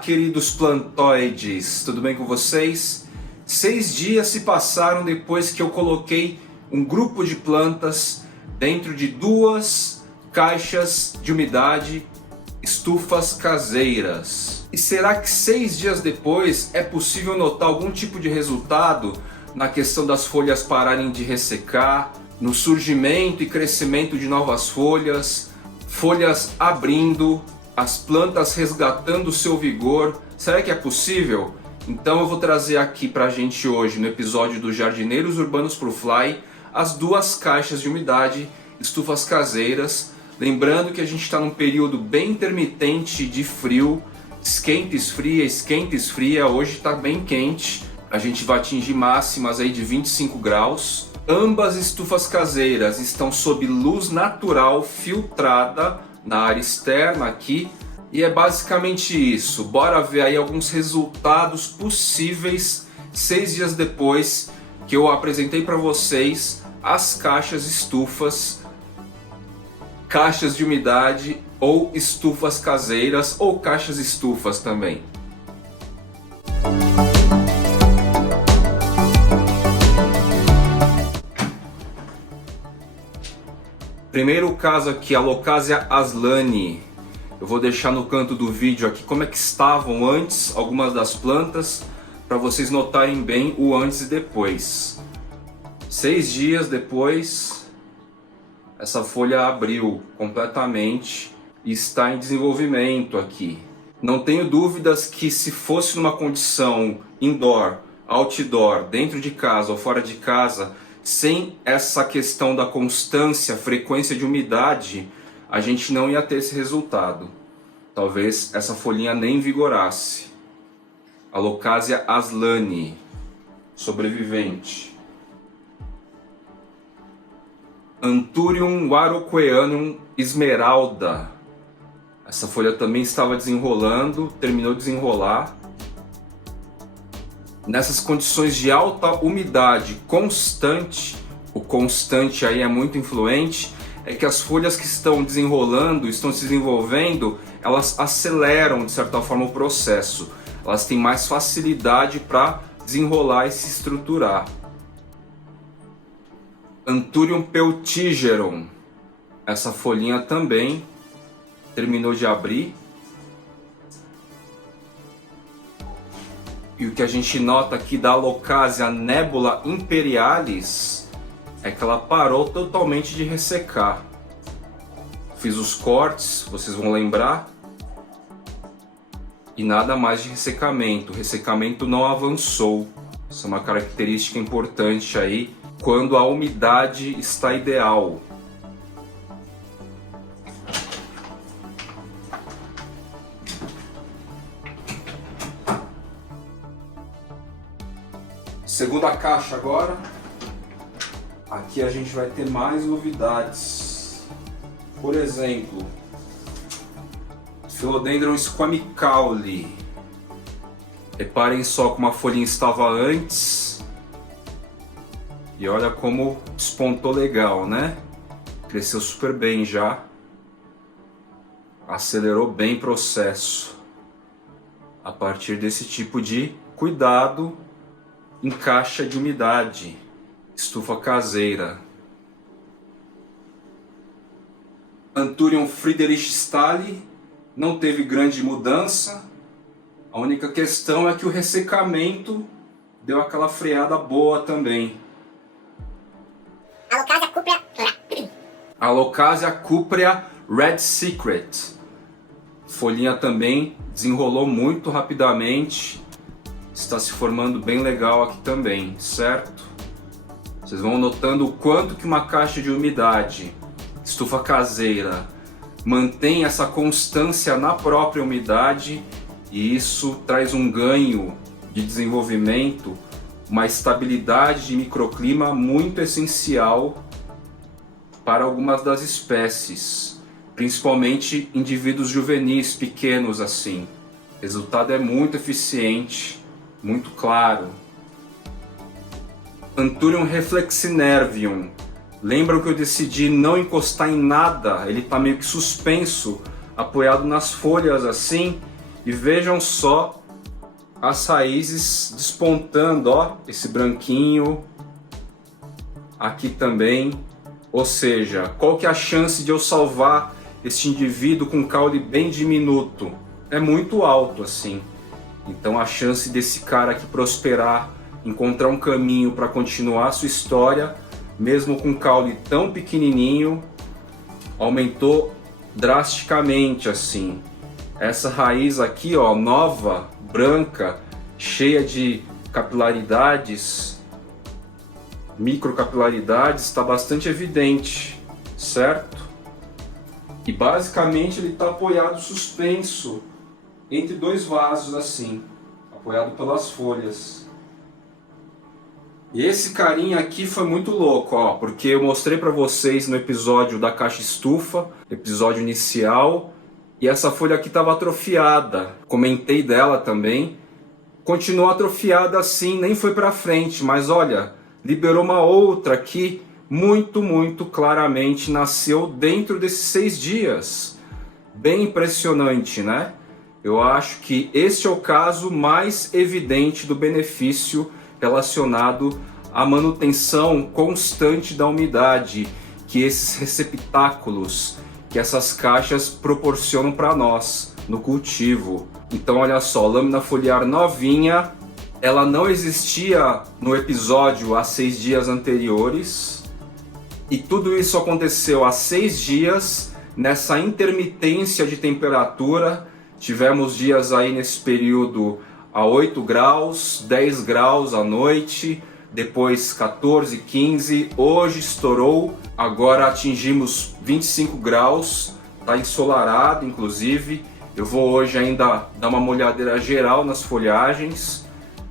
queridos plantoides, tudo bem com vocês? 6 dias se passaram depois que eu coloquei um grupo de plantas dentro de 2 caixas de umidade, estufas caseiras. E será que 6 dias depois é possível notar algum tipo de resultado na questão das folhas pararem de ressecar, no surgimento e crescimento de novas folhas, folhas abrindo, as plantas resgatando o seu vigor? Será que é possível? Então eu vou trazer aqui pra gente hoje, no episódio do Jardineiros Urbanos pro Fly, as 2 caixas de umidade, estufas caseiras. Lembrando que a gente está num período bem intermitente de frio, esquenta, esfria. Hoje está bem quente, a gente vai atingir máximas aí de 25 graus. Ambas estufas caseiras estão sob luz natural filtrada na área externa aqui. E é basicamente isso. Bora ver aí alguns resultados possíveis 6 dias depois que eu apresentei para vocês as caixas estufas, caixas de umidade ou estufas caseiras ou caixas estufas também. Primeiro caso aqui, a Locasia aslani. Eu vou deixar no canto do vídeo aqui como é que estavam antes algumas das plantas, para vocês notarem bem o antes e depois. 6 dias depois, essa folha abriu completamente e está em desenvolvimento aqui. Não tenho dúvidas que se fosse numa condição indoor, outdoor, dentro de casa ou fora de casa, sem essa questão da constância, frequência de umidade, a gente não ia ter esse resultado. Talvez essa folhinha nem vigorasse. A Locasia aslani, sobrevivente. Anthurium warocqueanum esmeralda. Essa folha também estava desenrolando, terminou de desenrolar. Nessas condições de alta umidade constante, o constante aí é muito influente, é que as folhas que estão desenrolando, estão se desenvolvendo, elas aceleram de certa forma o processo. Elas têm mais facilidade para desenrolar e se estruturar. Anthurium peltigerum. Essa folhinha também terminou de abrir. E o que a gente nota aqui da Locasia nebula imperialis é que ela parou totalmente de ressecar. Fiz os cortes, vocês vão lembrar, e nada mais de ressecamento. O ressecamento não avançou. Isso é uma característica importante aí quando a umidade está ideal. Segunda caixa agora. Aqui a gente vai ter mais novidades. Por exemplo, Philodendron squamicauli. Reparem só como a folhinha estava antes. E olha como despontou legal, né? Cresceu super bem já. Acelerou bem o processo. A partir desse tipo de cuidado em caixa de umidade. Estufa caseira. Anthurium friedrichstahli não teve grande mudança. A única questão é que o ressecamento deu aquela freada boa também. A Locasia cuprea Red Secret. Folhinha também desenrolou muito rapidamente. Está se formando bem legal aqui também, certo? Vocês vão notando o quanto que uma caixa de umidade, estufa caseira, mantém essa constância na própria umidade, e isso traz um ganho de desenvolvimento, uma estabilidade de microclima muito essencial para algumas das espécies, principalmente indivíduos juvenis pequenos assim. O resultado é muito eficiente, muito claro. Anthurium reflexinervium. Lembram que eu decidi não encostar em nada, ele está meio que suspenso, apoiado nas folhas assim, E vejam só as raízes despontando, ó, esse branquinho aqui também. Ou seja, qual que é a chance de eu salvar este indivíduo com caule bem diminuto? É muito alto assim. Então a chance desse cara aqui prosperar, encontrar um caminho para continuar a sua história, mesmo com caule tão pequenininho, aumentou drasticamente assim. Essa raiz aqui, ó, nova, branca, cheia de capilaridades, microcapilaridades, está bastante evidente, certo? E basicamente ele está apoiado suspenso entre dois vasos assim, apoiado pelas folhas. E esse carinha aqui foi muito louco, ó, porque eu mostrei para vocês no episódio da caixa estufa, episódio inicial, e essa folha aqui estava atrofiada. Comentei dela também. Continuou atrofiada assim, nem foi para frente, mas olha, liberou uma outra aqui, muito claramente nasceu dentro desses 6 dias. Bem impressionante, né? Eu acho que este é o caso mais evidente do benefício relacionado à manutenção constante da umidade que esses receptáculos, que essas caixas proporcionam para nós no cultivo. Então olha só, lâmina foliar novinha, ela não existia no episódio há 6 dias anteriores, e tudo isso aconteceu há 6 dias nessa intermitência de temperatura. Tivemos dias aí nesse período a 8 graus, 10 graus à noite, depois 14, 15, hoje estourou, agora atingimos 25 graus, tá ensolarado inclusive. Eu vou hoje ainda dar uma molhadeira geral nas folhagens,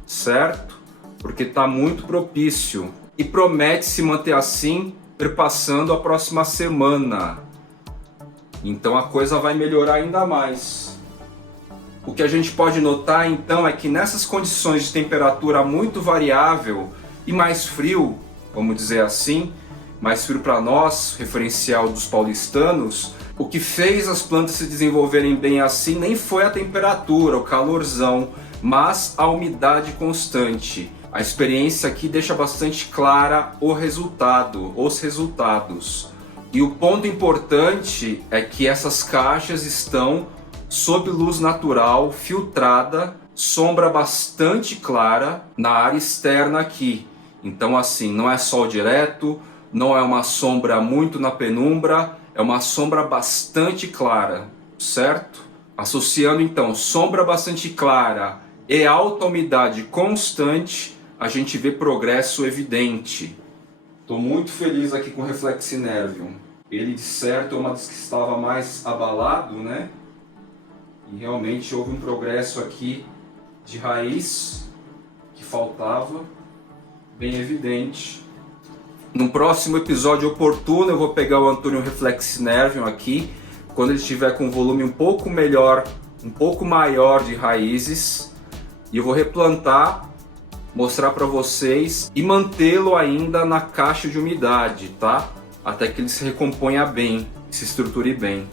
certo? Porque tá muito propício e promete se manter assim, perpassando a próxima semana. Então a coisa vai melhorar ainda mais. O que a gente pode notar então é que nessas condições de temperatura muito variável e mais frio, vamos dizer assim, mais frio para nós, referencial dos paulistanos, o que fez as plantas se desenvolverem bem assim nem foi a temperatura, o calorzão, mas a umidade constante. A experiência aqui deixa bastante clara o resultado, os resultados. E o ponto importante é que essas caixas estão sob luz natural, filtrada, sombra bastante clara na área externa aqui. Então assim, não é sol direto, não é uma sombra muito na penumbra, é uma sombra bastante clara, certo? Associando então sombra bastante clara e alta umidade constante, a gente vê progresso evidente. Estou muito feliz aqui com o Reflexinervium. Ele de certo é uma das que estava mais abalado, né? E realmente houve um progresso aqui de raiz que faltava, bem evidente. No próximo episódio oportuno eu vou pegar o Anthurium Reflexinervium aqui, quando ele estiver com um volume um pouco melhor, um pouco maior de raízes, e eu vou replantar, mostrar para vocês e mantê-lo ainda na caixa de umidade, tá? Até que ele se recomponha bem, se estruture bem.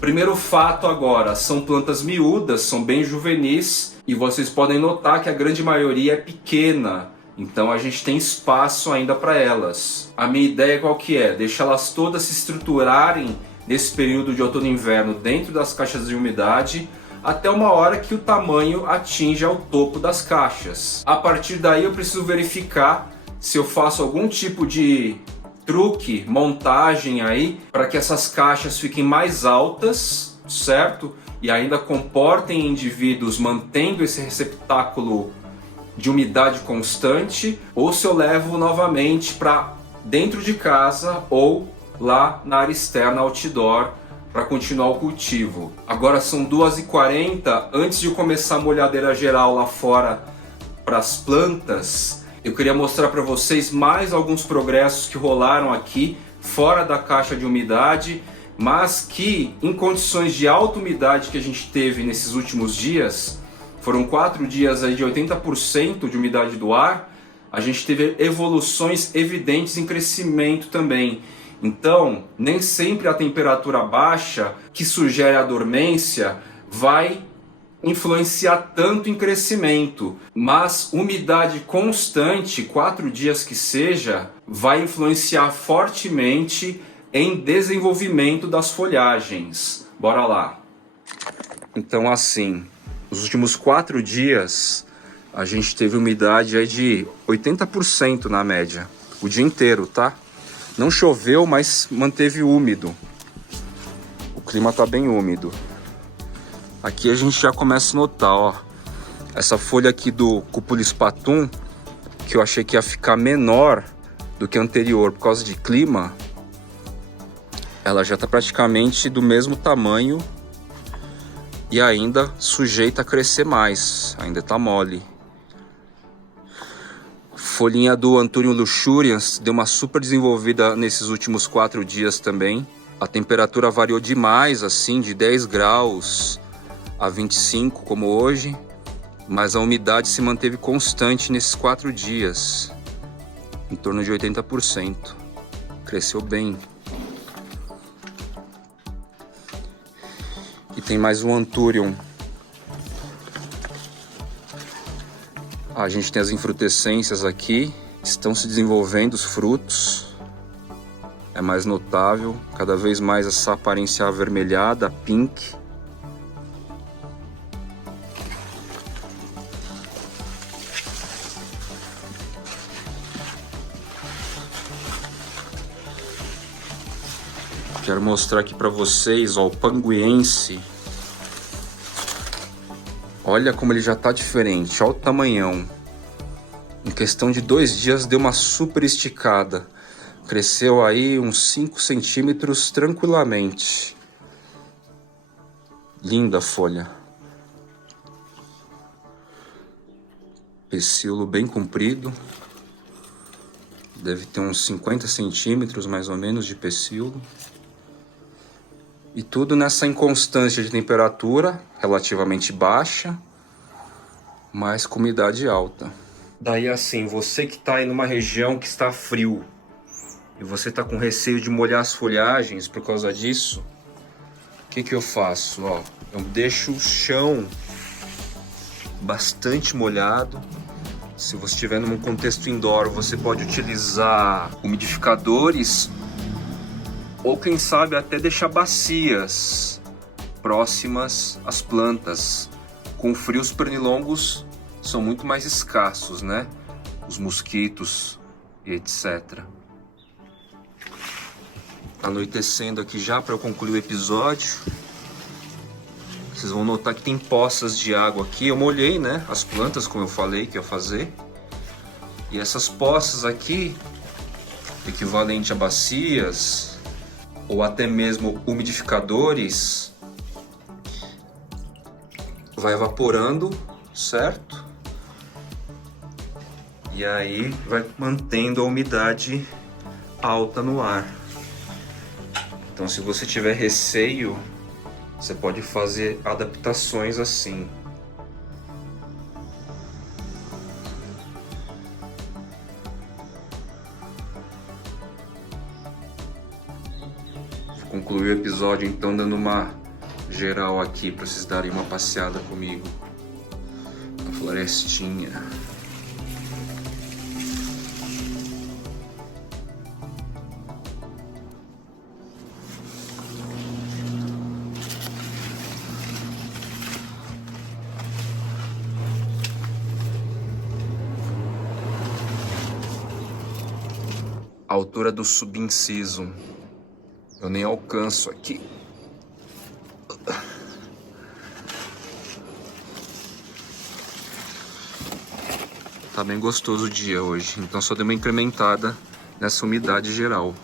Primeiro fato agora, são plantas miúdas, são bem juvenis, e vocês podem notar que a grande maioria é pequena, então a gente tem espaço ainda para elas. A minha ideia qual que é? Deixá-las todas se estruturarem nesse período de outono e inverno dentro das caixas de umidade, até uma hora que o tamanho atinja o topo das caixas. A partir daí eu preciso verificar se eu faço algum tipo de truque, montagem aí, para que essas caixas fiquem mais altas, certo? E ainda comportem indivíduos mantendo esse receptáculo de umidade constante, ou se eu levo novamente para dentro de casa ou lá na área externa outdoor para continuar o cultivo. Agora são 2h40, antes de eu começar a molhadeira geral lá fora para as plantas, eu queria mostrar para vocês mais alguns progressos que rolaram aqui fora da caixa de umidade, mas que em condições de alta umidade que a gente teve nesses últimos dias, foram 4 dias aí de 80% de umidade do ar, a gente teve evoluções evidentes em crescimento também. Então, nem sempre a temperatura baixa, que sugere a dormência, vai influenciar tanto em crescimento, mas umidade constante, 4 dias que seja, vai influenciar fortemente em desenvolvimento das folhagens. Bora lá. Então assim, nos últimos 4 dias a gente teve umidade aí de 80% na média, o dia inteiro, tá? Não choveu, mas manteve úmido. O clima tá bem úmido. Aqui a gente já começa a notar, ó, essa folha aqui do Cupulis patum, que eu achei que ia ficar menor do que a anterior por causa de clima, ela já tá praticamente do mesmo tamanho e ainda sujeita a crescer mais, ainda tá mole. Folhinha do Anthurium luxurians deu uma super desenvolvida nesses últimos 4 dias também. A temperatura variou demais, assim, de 10 graus a 25 como hoje, mas a umidade se manteve constante nesses 4 dias, em torno de 80%. Cresceu bem. E tem mais um Anthurium. A gente tem as infrutescências aqui, estão se desenvolvendo os frutos. É mais notável, cada vez mais essa aparência avermelhada, pink. Quero mostrar aqui para vocês, ó, o panguiense. Olha como ele já tá diferente, olha o tamanhão. Em questão de 2 dias deu uma super esticada. Cresceu aí uns 5 centímetros tranquilamente. Linda a folha. Pecíolo bem comprido. Deve ter uns 50 centímetros mais ou menos de pecíolo. E tudo nessa inconstância de temperatura relativamente baixa, mas com umidade alta. Daí assim, você que está aí numa região que está frio e você está com receio de molhar as folhagens por causa disso, o que eu faço? Ó, eu deixo o chão bastante molhado. Se você estiver num contexto indoor, você pode utilizar umidificadores ou quem sabe até deixar bacias próximas às plantas. Com frio os pernilongos são muito mais escassos, né? Os mosquitos e etc. Anoitecendo aqui já para eu concluir o episódio. Vocês vão notar que tem poças de água aqui. Eu molhei, né, as plantas como eu falei que ia fazer. E essas poças aqui, equivalente a bacias ou até mesmo umidificadores, vai evaporando, certo? E aí vai mantendo a umidade alta no ar. Então se você tiver receio, você pode fazer adaptações assim. Vou concluir o episódio então dando uma geral aqui para vocês darem uma passeada comigo na florestinha. A altura do subinciso eu nem alcanço aqui. Tá bem gostoso o dia hoje, então só dei uma incrementada nessa umidade geral.